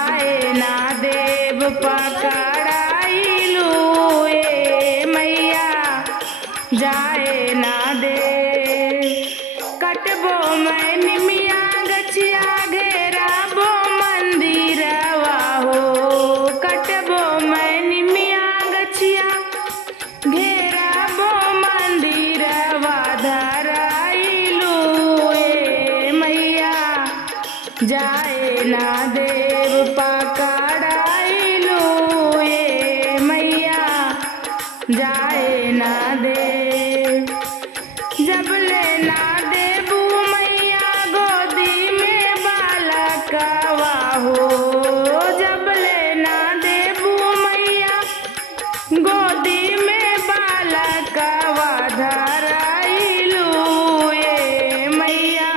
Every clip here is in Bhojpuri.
जाए ना देव पकड़ाइलू ए मैया जाए ना दे। कटबो मैं निमिया गछिया घेराबो मंदिरवा हो, कटबो मैं निमिया गछिया घेराबो मंदिरवा धराइलू ए मैया जाए ना देव पकड़ाइलू ए मैया जाए ना दे। जब ले ना देबू मैया गोदी में बालकवा हो, जब ले ना देबू मैया गोदी में बालकवा धराइलू ए मैया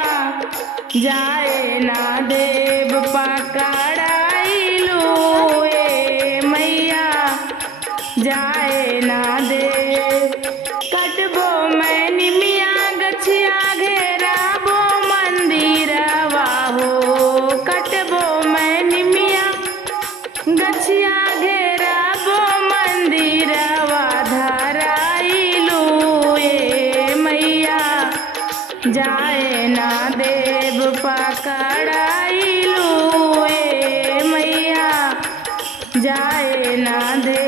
जाए ना देव पकड़ाइलू ए मैया जाए ना दे। कटबो मैं निमिया गछिया घेराबो मंदिरवा हो, कटबो मैं निमिया गछिया घेराबो मंदिरवा धराइलू ए मैया जाए ना देव पकड़ाइलू ए मैया जाए ना दे।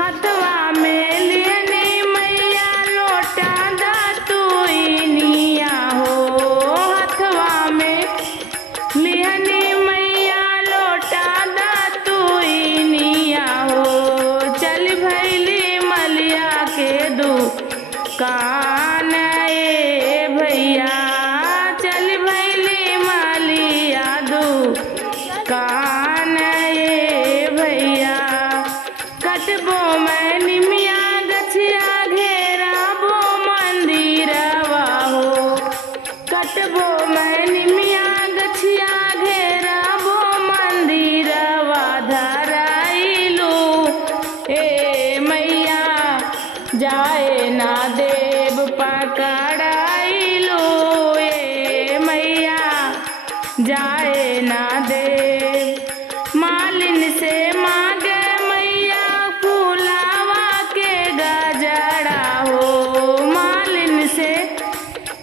हथवा में लेनी मैया लोटा दातुइनिया हो, हथवा में लेनी मैया लोटा दातुइनिया हो। चल भैली मलिया के दुकान ए भैया, चल भैली मलिया दुकान ए भैया। कटबो मैं निमिया गछिया घेराबो मंदिरवा हो, कटबो मैं निमिया गछिया घेराबो मंदिरवा धराइलू ए मैया जाए ना देव पकड़ाइलू ए मैया जाए ना दे। मालिन से मांगे मैया फूलावा के गजरा हो, मालिन से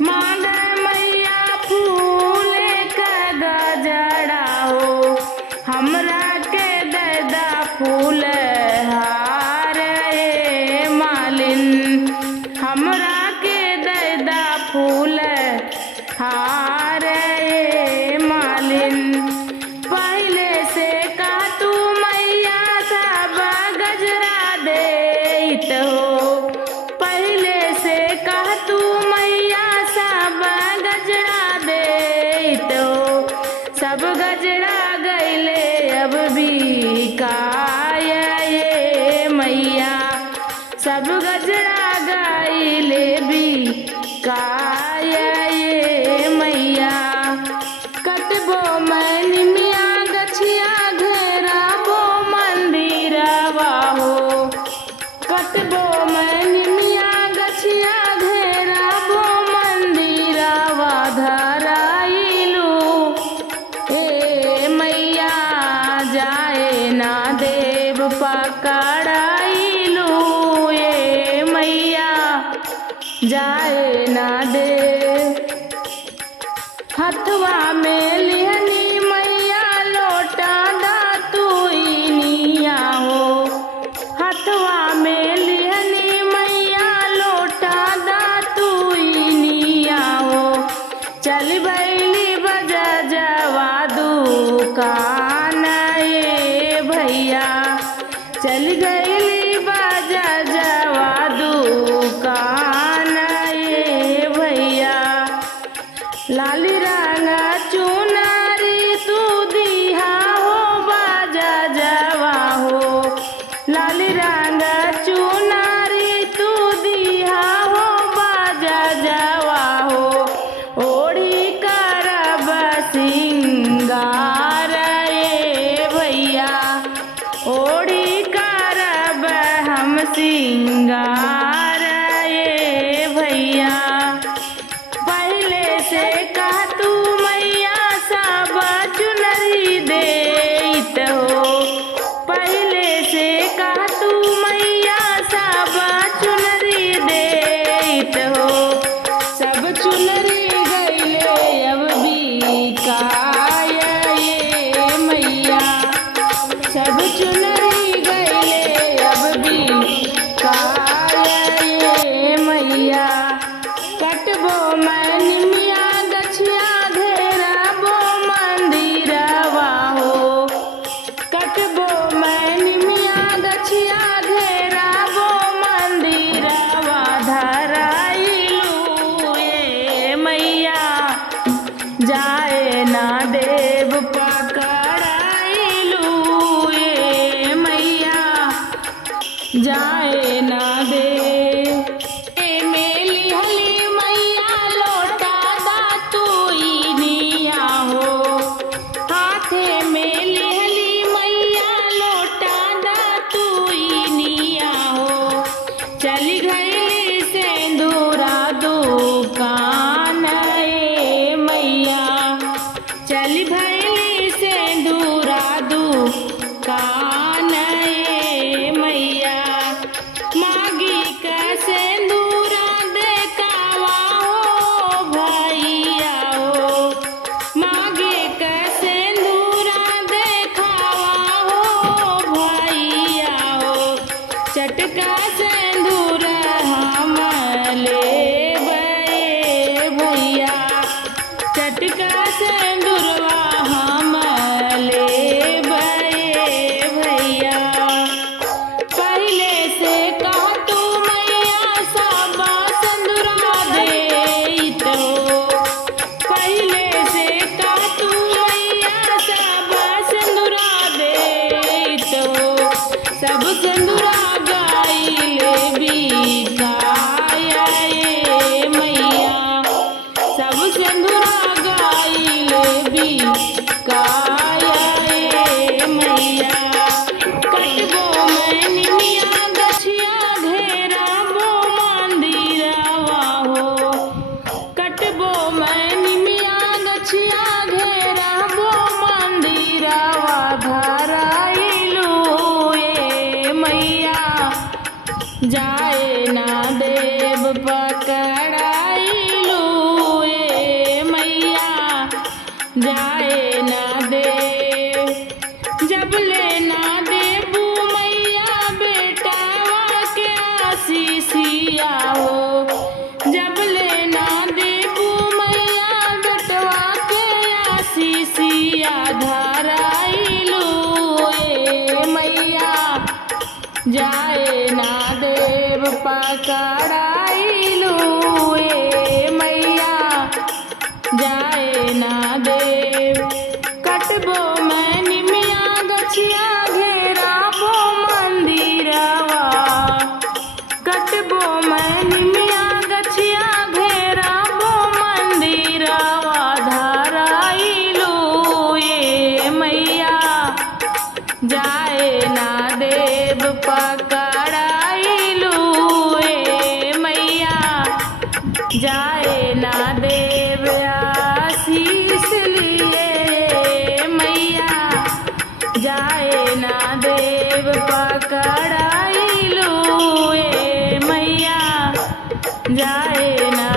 मांगे मैया फूले का गजरा हो। हमरा के ददा फूल हार ए मालिन, हमरा के ददा फूल हार ए मालिन। पहले से का तू मैया सब गजरा देत हो, पहले से का तू मैया सब गजरा देत हो। सब गजरा गईले अब भी काय ए मैया, सब गजरा गईले भी काय ए मैया। कटबो मैं निमिया गछिया घेराबो मंदिरवा हो, कटबो मैं निमिया गछिया घेराबो मंदिरवा धराइलू ए मैया जाए ना देव पकड़ाइलू ए मैया जाए ना दे। हथवा में लेनी मैया लोटा दातुइनिया हो, हथवा में लेनी मैया लोटा दातुइनिया हो। चल बैली बजजवा दुकान ए भैया, चल गईली बजजवा दुकान ए भैया। लाली रंग चुनरी तू दिहा हो बजजवा हो, लाली रंग चुनरी तू दिहा हो बजजवा हो। ओढ़ी करब सिंगार ए भैया, ओढ़ी करब हम सिंगार ए भैया। पहले से का तू मैया सब चुनरी दे सब सिंदूरा गाइले बिकाया ये मैया, सब सिंदूरा गाइले बिकाया ये मैया। कटबो मैं निमिया गछिया घेराबो मंदिरवा हो, कटबो मैं निमिया गछिया घेराबो मंदिरवा धराइलू ये मैया, जाए ना देव पकड़ाइलू ये मैया, जाए ना देव। जब लेना देबू मैया बेटावा के आशीषिया हो, जब लेना देबू मैया बेटवा के आशीषिया धराइलू ये मैया, जाए ना देव पकड़ाइलू ये मैया, जाए ना देव। कटबो मैं निमिया गछिया घेराबो मंदिरवा, कटबो मैं निमिया गछिया घेराबो मंदिरवा धराइलू ये मैया, जाए ना देव पकड़ाइलू ये मैया, जाए ना देव आशीष लिए मैया, जाए ना देव पकड़ाइलू ये मैया, जाए ना